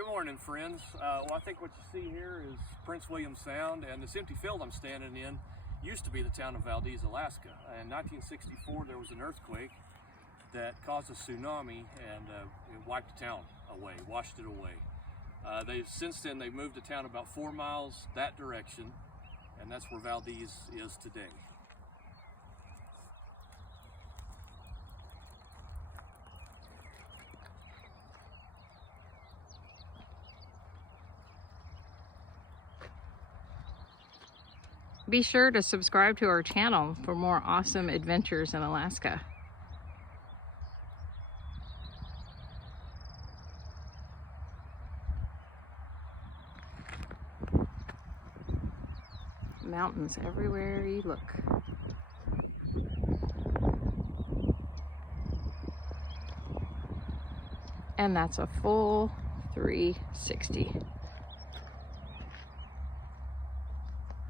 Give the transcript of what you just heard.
Good morning, friends. Well, I think what you see here is Prince William Sound, and this empty field I'm standing in used to be the town of Valdez, Alaska. In 1964, there was an earthquake that caused a tsunami, and it wiped the town away, washed it away. Since then, they've moved the town about 4 miles that direction, and that's where Valdez is today. Be sure to subscribe to our channel for more awesome adventures in Alaska. Mountains everywhere you look. And that's a full 360.